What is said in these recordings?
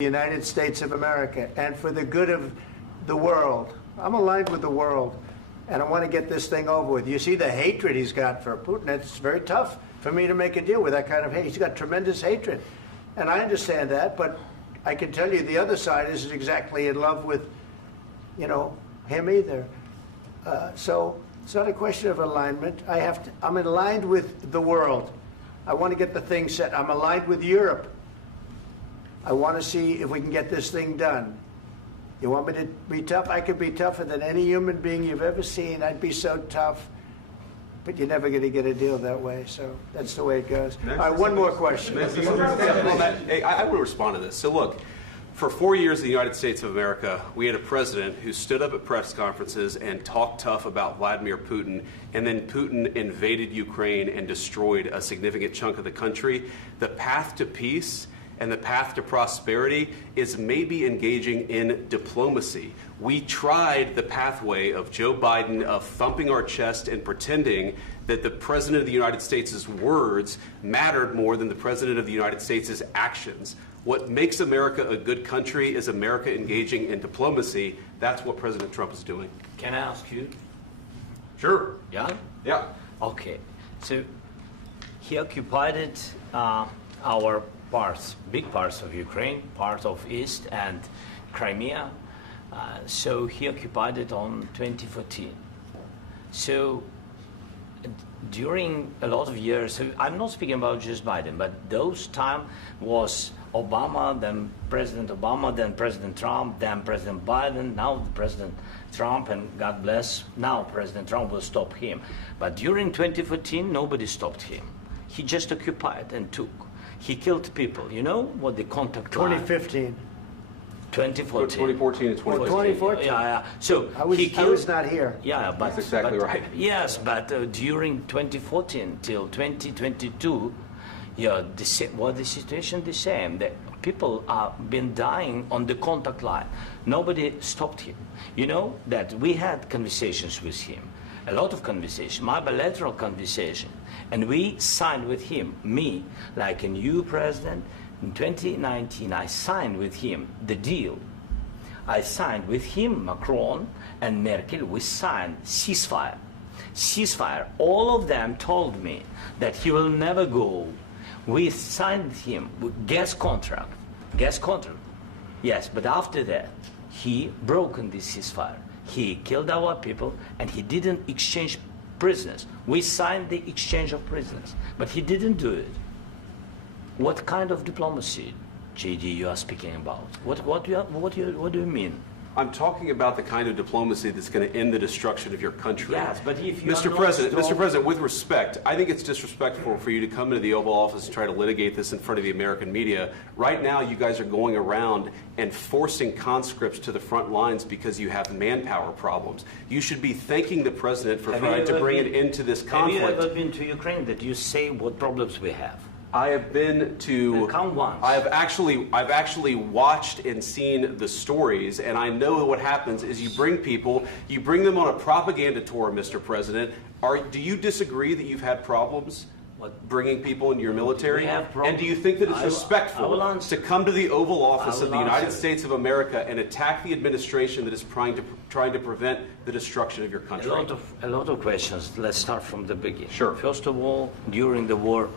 the United States of America and for the good of the world. I'm aligned with the world, and I want to get this thing over with. You see the hatred he's got for Putin. It's very tough for me to make a deal with that kind of hate. He's got tremendous hatred, and I understand that, but I can tell you the other side isn't exactly in love with, him either. So it's not a question of alignment. I'm aligned with the world. I want to get the thing set. I'm aligned with Europe. I want to see if we can get this thing done. You want me to be tough? I could be tougher than any human being you've ever seen. I'd be so tough. But you're never going to get a deal that way. So that's the way it goes. All right, one more question. Hey, I will respond to this. So look, for 4 years in the United States of America, we had a president who stood up at press conferences and talked tough about Vladimir Putin, and then Putin invaded Ukraine and destroyed a significant chunk of the country. The path to peace and the path to prosperity is maybe engaging in diplomacy. We tried the pathway of Joe Biden of thumping our chest and pretending that the President of the United States' words mattered more than the President of the United States' actions. What makes America a good country is America engaging in diplomacy. That's what President Trump is doing. Can I ask you? Sure. Yeah? Yeah. Okay. So he occupied our parts, big parts of Ukraine, part of East and Crimea. So he occupied it on 2014. So during a lot of years, so I'm not speaking about just Biden, but those time was Obama, then President Obama, then President Trump, then President Biden, now President Trump, and God bless, now President Trump will stop him. But during 2014, nobody stopped him. He just occupied and took. He killed people. You know what the contact line? 2015. 2014. 2014 and 2015. 2014. Yeah. So I was not here. Yeah, but that's exactly right. Yes, but during 2014 till 2022, the situation the same. The people have been dying on the contact line. Nobody stopped him. You know that we had conversations with him, a lot of conversation, my bilateral conversation, and we signed with him, me, like a new president. In 2019, I signed with him the deal. I signed with him, Macron and Merkel, we signed ceasefire. Ceasefire. All of them told me that he will never go. We signed with him with gas contract. Gas contract. Yes, but after that, he broken this ceasefire. He killed our people and he didn't exchange prisoners. We signed the exchange of prisoners, but he didn't do it. What kind of diplomacy, JD, you are speaking about? What do you mean? I'm talking about the kind of diplomacy that's going to end the destruction of your country. Yes, but if you Mr. President, with respect, I think it's disrespectful for you to come into the Oval Office and try to litigate this in front of the American media. Right now, you guys are going around and forcing conscripts to the front lines because you have manpower problems. You should be thanking the President for trying to bring an end to this conflict. Have you ever been to Ukraine that you say what problems we have? I have been to. Count once. I've actually watched and seen the stories, and I know what happens is you bring them on a propaganda tour, Mr. President. Do you disagree that you've had problems bringing people into your military? And do you think that it's respectful to come to the Oval Office of the United States of America and attack the administration that is trying to prevent the destruction of your country? A lot of questions. Let's start from the beginning. Sure. First of all, during the war,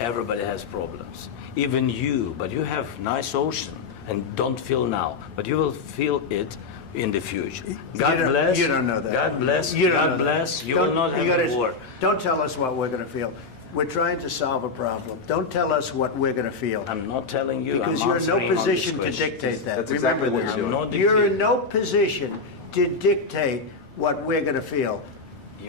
everybody has problems, even you, but you have nice ocean and don't feel now, but you will feel it in the future. God bless. You don't know that. God bless. You God bless. You will not have a war. Don't tell us what we're going to feel. We're trying to solve a problem. Don't tell us what we're going to feel. I'm not telling you. Because you're in no position to dictate that. That's exactly what you're doing. You're in no position to dictate what we're going to feel.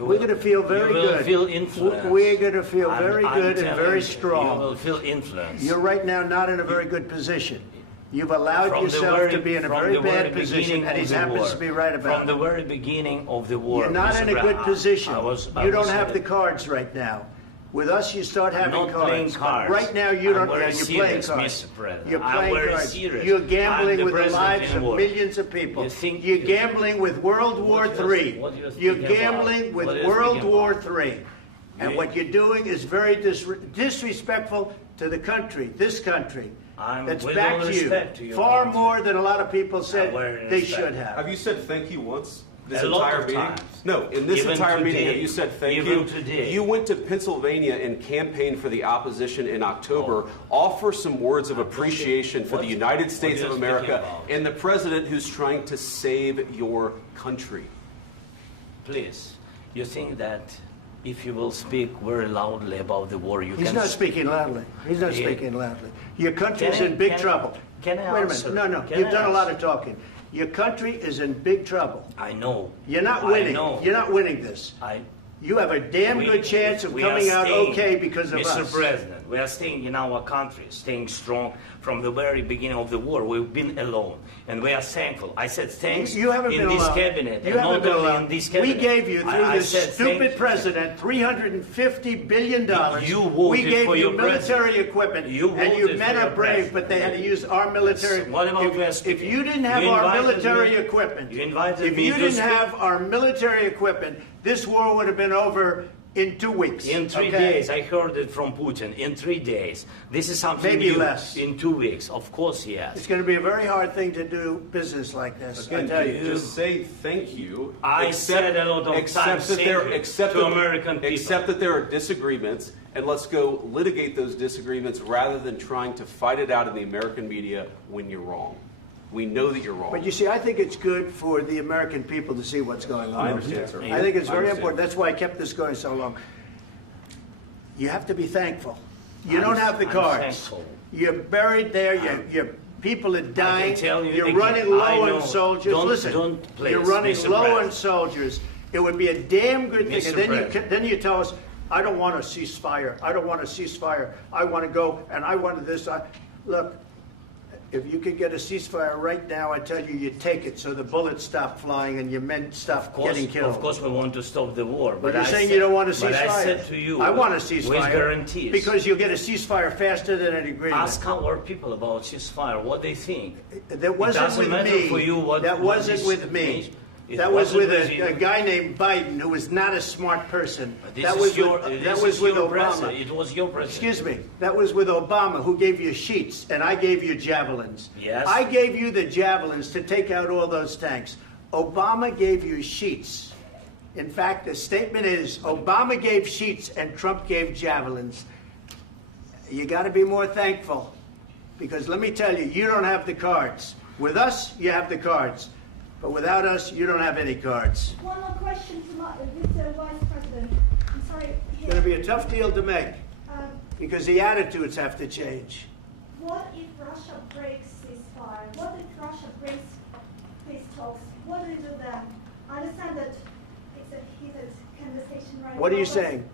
We're going to feel very good. You will feel influence. We're going to feel very good and very strong. You will feel influence. You're right now not in a very good position. You've allowed yourself to be in a very bad position, and he happens to be right about it. From the very beginning of the war. You're not in a good position. You don't have the cards right now. With us, you start having cards. I'm not playing cards. Right now, you don't. You're playing cards. Mr. President. You're playing cards. Serious. You're gambling with the lives of millions of people. You're gambling with World War III. You're gambling with World War III. And what you're doing is very disrespectful to the country, this country, I'm that's with back all to you, respect to your far country. more than a lot of people said very they respect. should have. Have you said thank you once? This A lot entire of meeting? times. No, in this Even entire meeting, today. have you said thank Even you? today. You went to Pennsylvania and campaigned for the opposition in October. Offer some words of appreciation for the United States what of you're speaking America about. and the president who's trying to save your country. Please, you think that if you will speak very loudly about the war, you He's can... not speaking loudly. He's not Yeah. speaking loudly. Your country's Can I- in big can I- trouble. can I Wait a answer? minute. No, Can you've I done a lot answer? of talking. Your country is in big trouble. I know. You're not I winning. know. You're not winning this. You have a damn good chance of we coming are out staying, okay because of Mr. us. President, we are staying in our country, staying strong from the very beginning of the war. We've been alone, and we are thankful. I said thanks You haven't in been this alone. cabinet, You and haven't not been only alone. in this We cabinet. gave you, through I this said stupid thank you. president, $350 billion. You voted we gave for you your military president. equipment, You and you voted men for are your brave, president. but they had to use our military. What about if you didn't have You our invited military me- equipment, you invited if me you to didn't speak- have our military equipment, this war would have been over in 2 weeks. In 3 okay? days, I heard it from Putin. In 3 days, this is something Maybe new. less. In 2 weeks, of course, yes. It's going to be a very hard thing to do business like this. I Again, tell you. just say thank you. I said a lot of accept times that thank there, you accept to that- American people. Accept that there are disagreements, and let's go litigate those disagreements rather than trying to fight it out in the American media when you're wrong. We know that you're wrong. But you see, I think it's good for the American people to see what's going on. I understand, sir. I think it's I very understand. important. That's why I kept this going so long. You have to be thankful. You don't have the I'm cards. thankful. You're buried there. Your people are dying. tell you You're again, running I low know. on soldiers. Don't- Listen, don't, please, you're running Mr. low on President. soldiers. It would be a damn good thing. Mr. And then President. then you tell us, I don't want a ceasefire. I don't want a ceasefire. I want to go and I want this. Look, if you could get a ceasefire right now, I tell you, you take it so the bullets stop flying and your men stop getting killed. Of course, we want to stop the war. But you're I saying said- you don't want a ceasefire. But I said to you, I want a with ceasefire. guarantees. Because you'll get a ceasefire faster than an agreement. Ask our people about ceasefire, what they think. That wasn't doesn't with matter me. for you what- that what wasn't is- with me. It That was wasn't with with you. a guy named Biden who was not a smart person. This That is was your, with, this that was is with your Obama. president. It was your president. Excuse me. That was with Obama, who gave you sheets, and I gave you javelins. Yes. I gave you the javelins to take out all those tanks. Obama gave you sheets. In fact, the statement is Obama gave sheets and Trump gave javelins. You got to be more thankful, because let me tell you, you don't have the cards. With us, you have the cards. But without us, you don't have any cards. One more question to Mr. Vice President. I'm sorry. It's going to be a tough deal to make, Um, because the attitudes have to change. what if Russia breaks ceasefire? What if Russia breaks peace talks? What do you do then? I understand that it's a heated conversation right now. What are you but saying?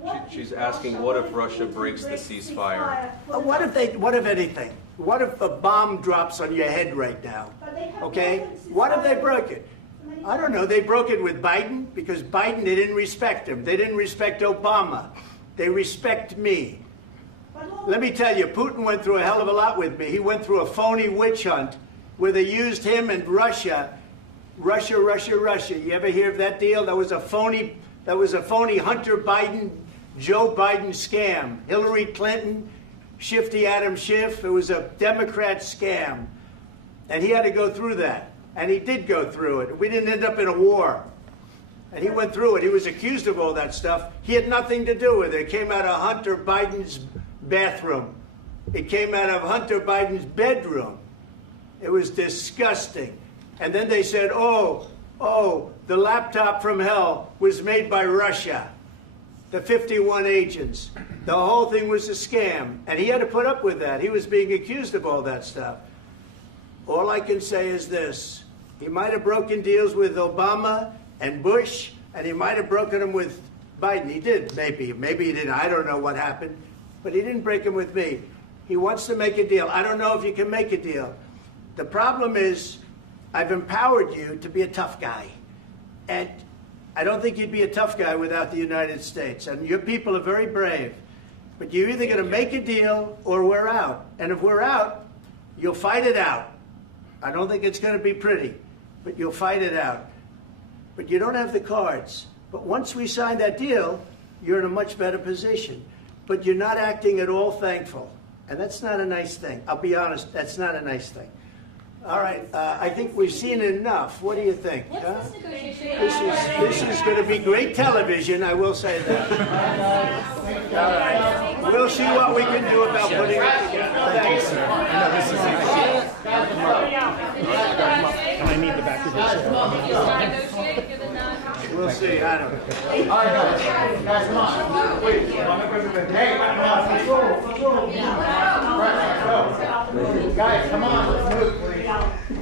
what She's if asking, what if Putin Russia breaks the breaks ceasefire? What if anything? What if a bomb drops on your head right now? But they have Okay? broken ceasefire What if they broke it? many I don't know. They broke it with Biden because Biden, they didn't respect him. They didn't respect Obama. They respect me. But what- Let me tell you, Putin went through a hell of a lot with me. He went through a phony witch hunt where they used him and Russia. Russia. You ever hear of that deal? That was a phony Hunter Biden, Joe Biden scam. Hillary Clinton, Shifty Adam Schiff. It was a Democrat scam. And he had to go through that. And he did go through it. We didn't end up in a war. And he went through it. He was accused of all that stuff. He had nothing to do with it. It came out of Hunter Biden's bathroom. It came out of Hunter Biden's bedroom. It was disgusting. And then they said, oh, the laptop from hell was made by Russia. The 51 agents. The whole thing was a scam. And he had to put up with that. He was being accused of all that stuff. All I can say is this. He might have broken deals with Obama and Bush, and he might have broken them with Biden. He did, maybe. Maybe he didn't. I don't know what happened. But he didn't break them with me. He wants to make a deal. I don't know if you can make a deal. The problem is I've empowered you to be a tough guy. And I don't think you'd be a tough guy without the United States. And your people are very brave. But you're either going to make a deal or we're out. And if we're out, you'll fight it out. I don't think it's going to be pretty, but you'll fight it out. But you don't have the cards. But once we sign that deal, you're in a much better position. but you're not acting at all thankful. And that's not a nice thing. I'll be honest, that's not a nice thing. All right, I think we've seen enough. What do you think? What's huh? this negotiation? This is going to be great television, I will say that. All right. We'll see what we can do about putting it together. Thank you, sir. I know this is Can I need the back of your chair? We'll see. I don't know. All right, guys, come on. Wait. Hey, let's go. Let's go. Guys, come on. Let's move, please.